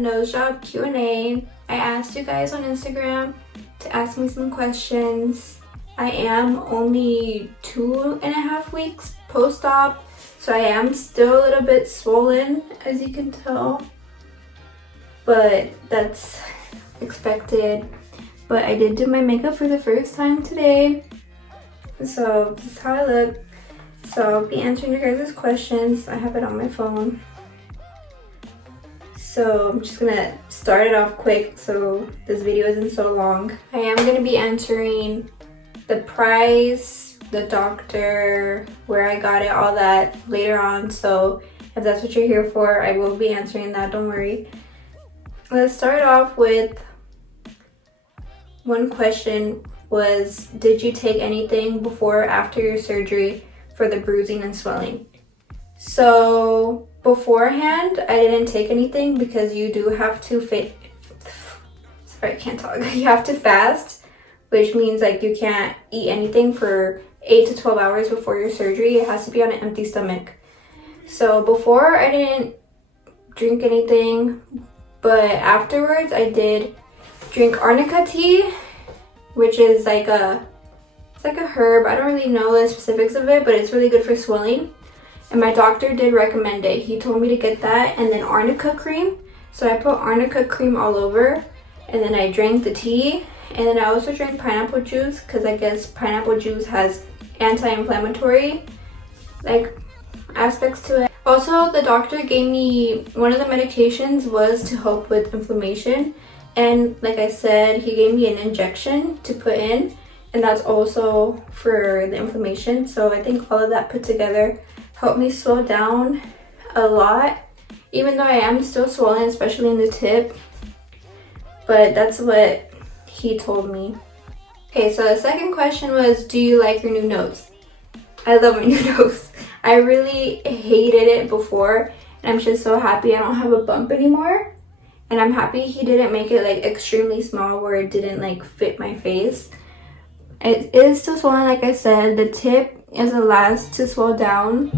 nose job Q&A. I asked you guys on Instagram to ask me some questions. I am only 2.5 weeks post-op, so I am still a little bit swollen, as you can tell, but that's expected. But I did do my makeup for the first time today, so this is how I look. So I'll be answering your guys' questions. I have it on my phone. So I'm just gonna start it off quick so this video isn't so long. I am gonna be answering the price, the doctor, where I got it, all that later on. So if that's what you're here for, I will be answering that, don't worry. Let's start off with one question was, did you take anything before or after your surgery for the bruising and swelling? So beforehand, I didn't take anything because you do have to sorry, I can't talk. You have to fast, which means like you can't eat anything for 8 to 12 hours before your surgery. It has to be on an empty stomach. So before, I didn't drink anything, but afterwards I did drink arnica tea, which is like it's like a herb. I don't really know the specifics of it, but it's really good for swelling. And my doctor did recommend it. He told me to get that and then arnica cream. So I put arnica cream all over, and then I drank the tea. And then I also drank pineapple juice because I guess pineapple juice has anti-inflammatory like aspects to it. Also, the doctor gave me, one of the medications was to help with inflammation. And like I said, he gave me an injection to put in, and that's also for the inflammation. So I think all of that put together helped me slow down a lot, even though I am still swollen, especially in the tip. But that's what he told me. Okay, so the second question was, do you like your new nose? I love my new nose. I really hated it before, and I'm just so happy I don't have a bump anymore. And I'm happy he didn't make it like extremely small where it didn't like fit my face. It is still swollen, like I said. The tip is the last to swell down,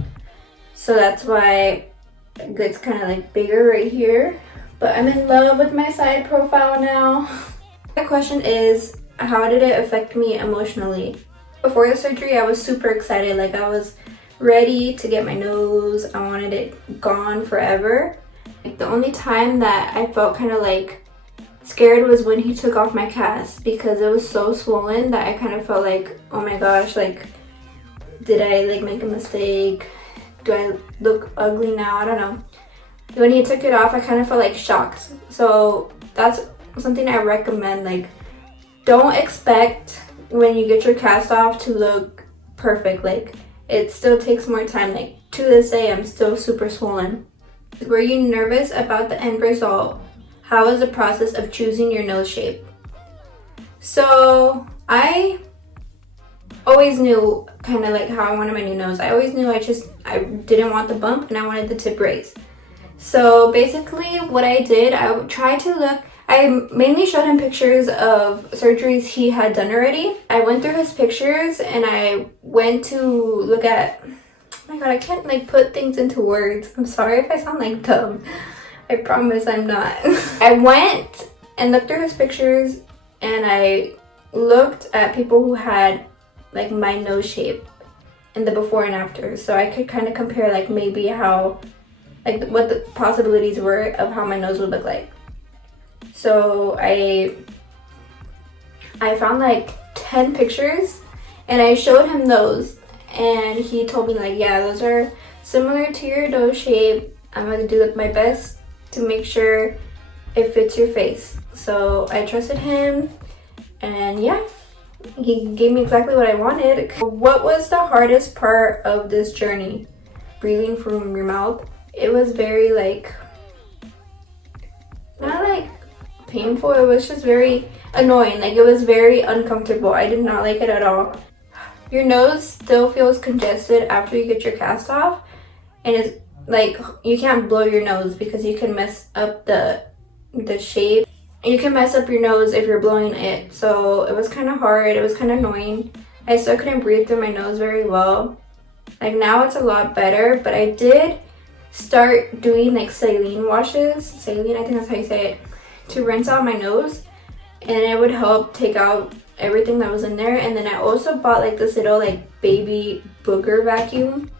so that's why it's kind of like bigger right here. But I'm in love with my side profile now. The question is, how did it affect me emotionally? Before the surgery, I was super excited. Like, I was ready to get my nose. I wanted it gone forever. Like, the only time that I felt kind of like scared was when he took off my cast, because it was so swollen that I kind of felt like, oh my gosh, like, did I like make a mistake? Do I look ugly now? I don't know. When he took it off, I kind of felt like shocked. So that's something I recommend. Like, don't expect when you get your cast off to look perfect. Like, it still takes more time. Like, to this day, I'm still super swollen. Were you nervous about the end result? How was the process of choosing your nose shape? So I always knew kind of like how I wanted my new nose. I always knew I didn't want the bump and I wanted the tip raised. So basically what I did, I tried to look, I mainly showed him pictures of surgeries he had done already. I went through his pictures and I went to look at, oh my god, I can't like put things into words. I'm sorry if I sound like dumb. I promise I'm not. I went and looked through his pictures and I looked at people who had like my nose shape in the before and after, so I could kind of compare like maybe how, like what the possibilities were of how my nose would look like. So I found like 10 pictures and I showed him those, and he told me like, yeah, those are similar to your nose shape. I'm gonna do my best to make sure it fits your face. So I trusted him, and yeah, he gave me exactly what I wanted. What was the hardest part of this journey? Breathing from your mouth. It was very like, not like painful, it was just very annoying. Like, it was very uncomfortable. I did not like it at all. Your nose still feels congested after you get your cast off, and it's like you can't blow your nose because you can mess up the shape. You can mess up your nose if you're blowing it. So it was kind of hard. It was kind of annoying. I still couldn't breathe through my nose very well. Like, now it's a lot better, but I did start doing like saline washes. Saline, I think that's how you say it, to rinse out my nose, and it would help take out everything that was in there. And then I also bought like this little like baby booger vacuum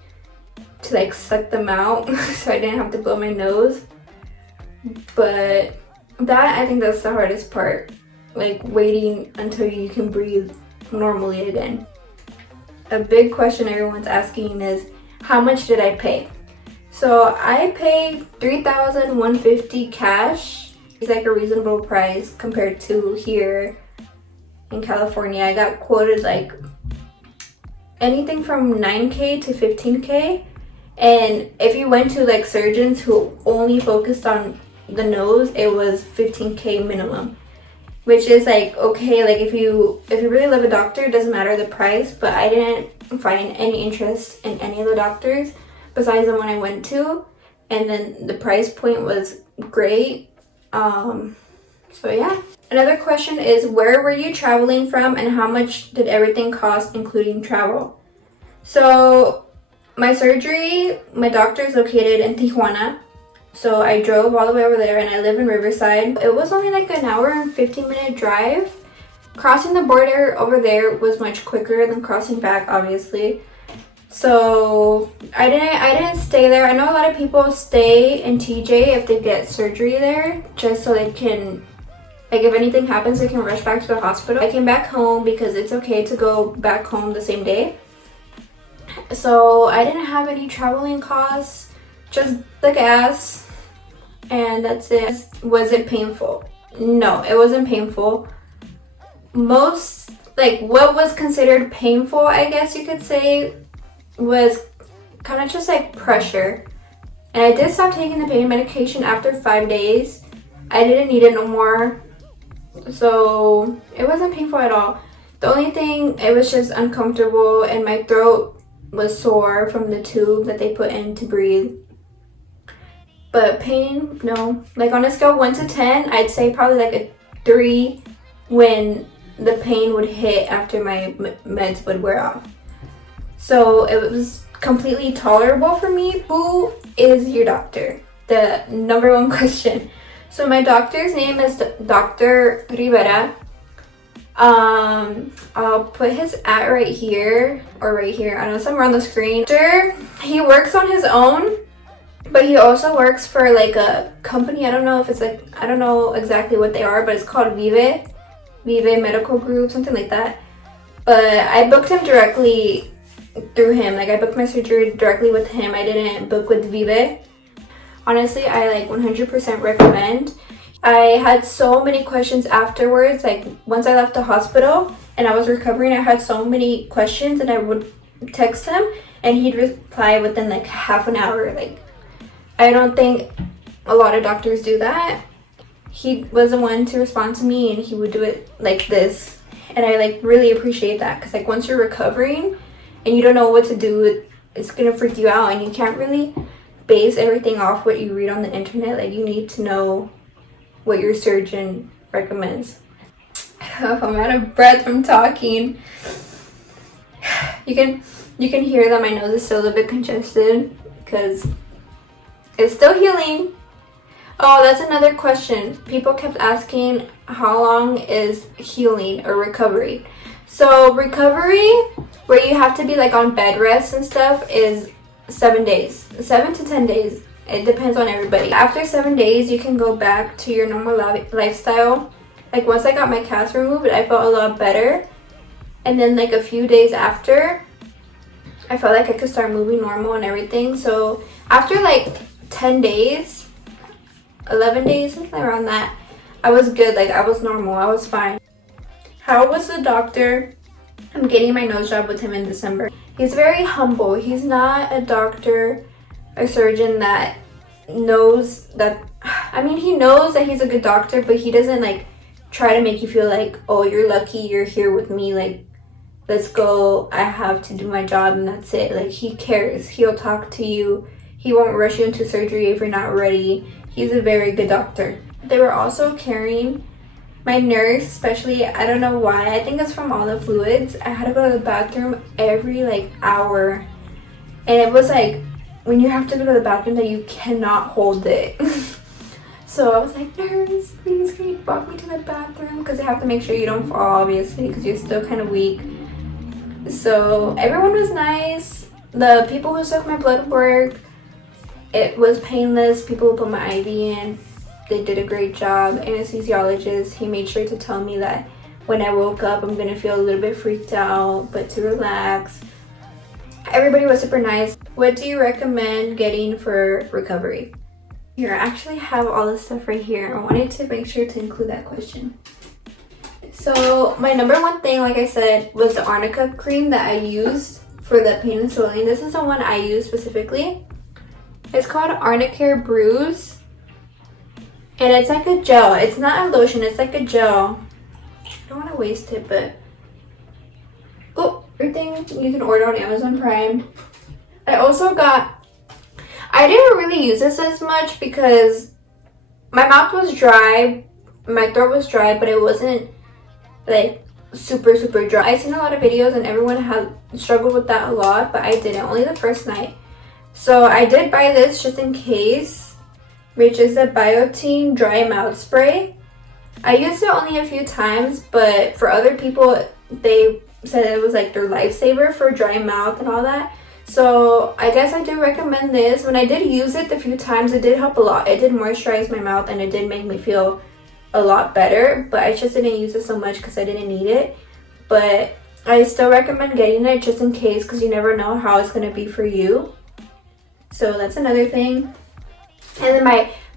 to like suck them out so I didn't have to blow my nose. But that, I think that's the hardest part, like waiting until you can breathe normally again. A big question everyone's asking is, how much did I pay? So I paid $3,150 cash. It's like a reasonable price compared to here in California. I got quoted like anything from $9K to $15K. And if you went to like surgeons who only focused on the nose, it was $15K minimum, which is like okay. Like if you really love a doctor, it doesn't matter the price. But I didn't find any interest in any of the doctors besides the one I went to, and then the price point was great. So yeah. Another question is, where were you traveling from and how much did everything cost including travel? So my surgery, my doctor is located in Tijuana. So I drove all the way over there, and I live in Riverside. It was only like an hour and 15-minute drive. Crossing the border over there was much quicker than crossing back, obviously. So I didn't stay there. I know a lot of people stay in TJ if they get surgery there, just so they can, like if anything happens, they can rush back to the hospital. I came back home because it's okay to go back home the same day. So I didn't have any traveling costs, just the gas, and that's it. Was it painful? No, it wasn't painful. Most, like what was considered painful, I guess you could say, was kind of just like pressure. And I did stop taking the pain medication after 5 days. I didn't need it no more. So it wasn't painful at all. The only thing, it was just uncomfortable, and my throat was sore from the tube that they put in to breathe. But pain, no. Like on a scale of 1 to 10, I'd say probably like a 3 when the pain would hit after my meds would wear off. So it was completely tolerable for me. Who is your doctor? The number one question. So my doctor's name is Dr. Rivera. I'll put his @ right here or right here. I don't know, somewhere on the screen. He works on his own, but he also works for like a company. I don't know if it's like, I don't know exactly what they are, but it's called Vive Medical Group, something like that. But I booked him directly through him. Like I booked my surgery directly with him. I didn't book with Vive. Honestly, I like 100% recommend. I had so many questions afterwards. Like once I left the hospital and I was recovering, I had so many questions, and I would text him and he'd reply within like half an hour. Like I don't think a lot of doctors do that. He was the one to respond to me, and he would do it like this. And I like really appreciate that, because like once you're recovering and you don't know what to do, it's gonna freak you out, and you can't really base everything off what you read on the internet. Like you need to know what your surgeon recommends. I'm out of breath from talking. You can hear that my nose is still a bit congested because it's still healing. Oh, that's another question. People kept asking, how long is healing or recovery? So recovery, where you have to be like on bed rest and stuff, is 7 days, 7 to 10 days. It depends on everybody. After 7 days, you can go back to your normal lifestyle. Like once I got my cast removed, I felt a lot better. And then like a few days after, I felt like I could start moving normal and everything. So after like 10 days, 11 days, something around that, I was good. Like I was normal, I was fine. How was the doctor? I'm getting my nose job with him in December. He's very humble. He's not a doctor, a surgeon that knows that, I mean, he knows that he's a good doctor, but he doesn't like try to make you feel like, oh, you're lucky you're here with me, like let's go, I have to do my job and that's it. Like he cares. He'll talk to you. He won't rush you into surgery if you're not ready. He's a very good doctor. They were also carrying my nurse, especially, I don't know why, I think it's from all the fluids. I had to go to the bathroom every like hour, and it was like when you have to go to the bathroom that you cannot hold it. So I was like, nurse, please can you walk me to the bathroom? Because they have to make sure you don't fall, obviously, because you're still kind of weak. So everyone was nice. The people who took my blood work, it was painless. People who put my IV in, they did a great job. Anesthesiologist, he made sure to tell me that when I woke up, I'm gonna feel a little bit freaked out, but to relax. Everybody was super nice. What do you recommend getting for recovery? Here, I actually have all this stuff right here. I wanted to make sure to include that question. So my number one thing, like I said, was the arnica cream that I used for the pain and swelling. This is the one I use specifically. It's called Arnicare Bruise. And it's like a gel. It's not a lotion, it's like a gel. I don't want to waste it, but... Oh, everything you can order on Amazon Prime. I also got... I didn't really use this as much because my mouth was dry, my throat was dry, but it wasn't like super dry. I've seen a lot of videos and everyone had struggled with that a lot, but I didn't, only the first night. So I did buy this just in case, which is the Biotene Dry Mouth Spray. I used it only a few times, but for other people, they said it was like their lifesaver for dry mouth and all that. So I guess I do recommend this. When I did use it a few times, it did help a lot. It did moisturize my mouth and it did make me feel a lot better, but I just didn't use it so much because I didn't need it. But I still recommend getting it just in case, because you never know how it's going to be for you. So that's another thing. And then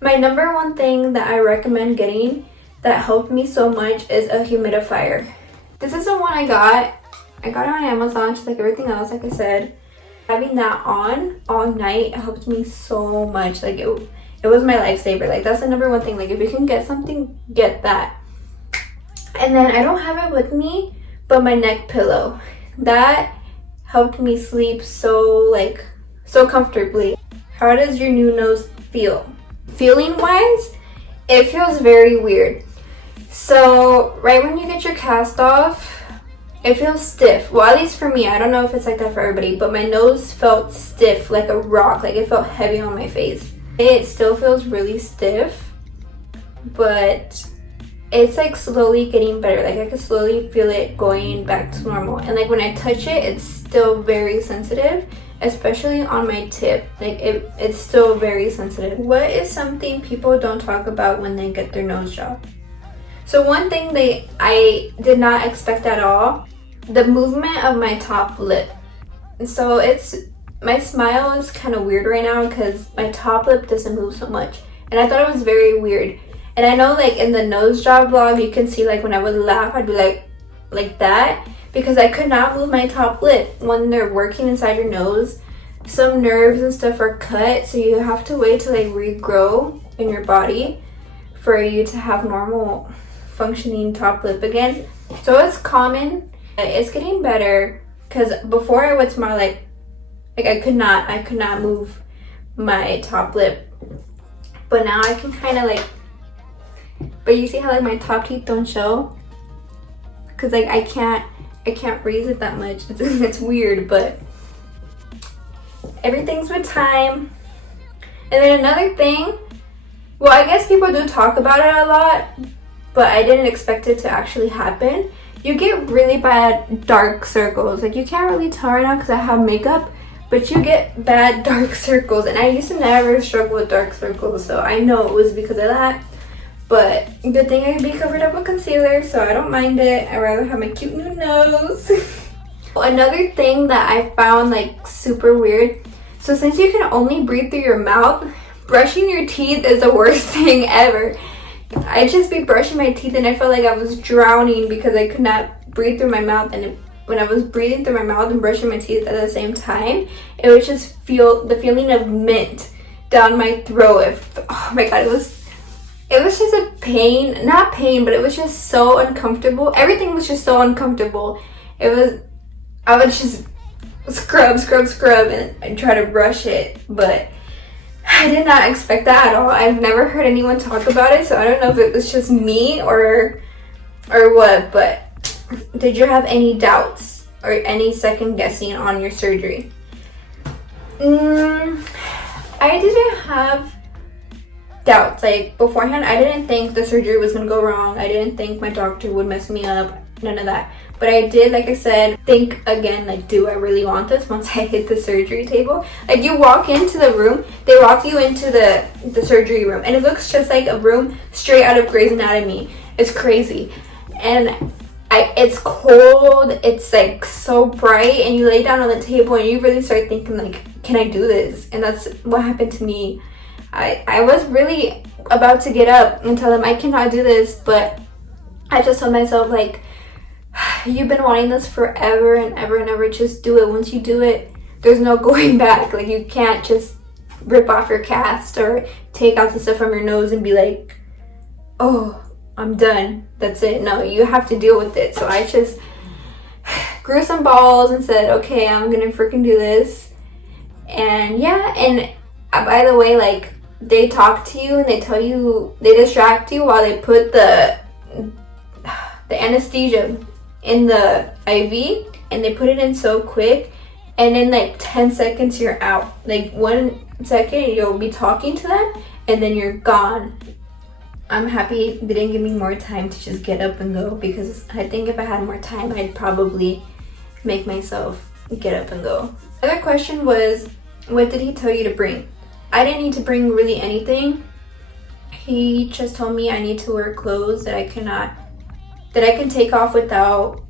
my number one thing that I recommend getting that helped me so much is a humidifier. This is the one I got. I got it on Amazon, just like everything else, like I said. Having that on all night helped me so much. Like it was my lifesaver. Like that's the number one thing. Like if you can get something, get that. And then I don't have it with me, but my neck pillow. That helped me sleep so comfortably. How does your new nose feel? Feeling wise, it feels very weird. So right when you get your cast off, it feels stiff. Well, at least for me. I don't know if it's like that for everybody, but my nose felt stiff, like a rock. Like it felt heavy on my face. It still feels really stiff, but it's like slowly getting better. Like I can slowly feel it going back to normal. And like when I touch it, it's still very sensitive, especially on my tip. Like it's still very sensitive. What is something people don't talk about when they get their nose job? So one thing I did not expect at all, the movement of my top lip. So my smile is kind of weird right now because my top lip doesn't move so much. And I thought it was very weird. And I know like in the nose job vlog, you can see like when I would laugh, I'd be like that, because I could not move my top lip. When they're working inside your nose, some nerves and stuff are cut, so you have to wait till they regrow in your body for you to have normal functioning top lip again. So it's common. It's getting better, because before I would smile like I could not move my top lip, but now I can kind of like, but you see how like my top teeth don't show, because like I can't raise it that much. It's weird, but everything's with time. And then another thing, well, I guess people do talk about it a lot, but I didn't expect it to actually happen. You get really bad dark circles. Like you can't really tell right now because I have makeup, but you get bad dark circles. And I used to never struggle with dark circles, so I know it was because of that. But good thing I can be covered up with concealer, so I don't mind it. I'd rather have my cute new nose. Another thing that I found like super weird, so since you can only breathe through your mouth, brushing your teeth is the worst thing ever. I'd just be brushing my teeth and I felt like I was drowning because I could not breathe through my mouth. And when I was breathing through my mouth and brushing my teeth at the same time, it was just the feeling of mint down my throat. Oh my god, it was just a pain. Not pain, but it was just so uncomfortable. Everything was just so uncomfortable. I would just scrub and try to brush it, but I did not expect that at all. I've never heard anyone talk about it, so I don't know if it was just me or what, but did you have any doubts or any second guessing on your surgery? I didn't have doubts. Like beforehand, I didn't think the surgery was gonna go wrong. I didn't think my doctor would mess me up. None of that. But I did, like I said, think again, like, do I really want this once I hit the surgery table? Like, you walk into the room, they walk you into the surgery room, and it looks just like a room straight out of Grey's Anatomy. It's crazy. And it's cold, it's like so bright, and you lay down on the table and you really start thinking, like, can I do this? And that's what happened to me. I was really about to get up and tell them I cannot do this, but I just told myself, like, you've been wanting this forever and ever and ever. Just do it. Once you do it, there's no going back. Like, you can't just rip off your cast or take out the stuff from your nose and be like, oh, I'm done. That's it. No, you have to deal with it. So I just grew some balls and said, okay, I'm gonna freaking do this. And yeah, and by the way, like, they talk to you and they tell you, they distract you while they put the anesthesia in the IV, and they put it in so quick, and in like 10 seconds you're out. Like 1 second you'll be talking to them and then you're gone. I'm happy they didn't give me more time to just get up and go, because I think if I had more time I'd probably make myself get up and go. The other question was, what did he tell you to bring? I didn't need to bring really anything. He just told me I need to wear clothes that I can take off without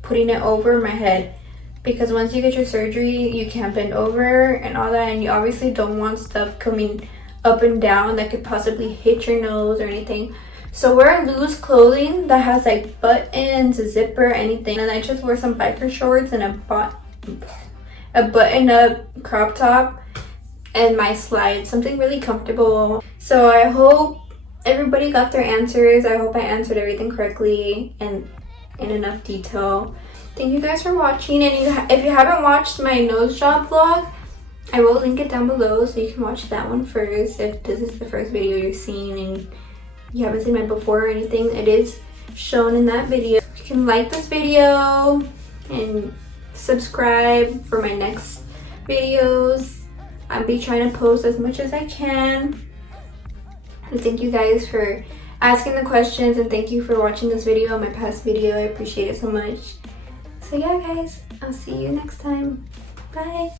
putting it over my head, because once you get your surgery you can't bend over and all that, and you obviously don't want stuff coming up and down that could possibly hit your nose or anything. So wear loose clothing that has like buttons, a zipper, anything. And I just wore some biker shorts and a button-up crop top and my slides, something really comfortable. So I hope everybody got their answers. I hope I answered everything correctly and in enough detail. Thank you guys for watching, and if you haven't watched my nose job vlog, I will link it down below so you can watch that one first. If this is the first video you're seeing and you haven't seen my before or anything, it is shown in that video. You can like this video and subscribe for my next videos. I'll be trying to post as much as I can. And thank you guys for asking the questions, and thank you for watching this video, my past video. I appreciate it so much. So yeah guys, I'll see you next time. Bye.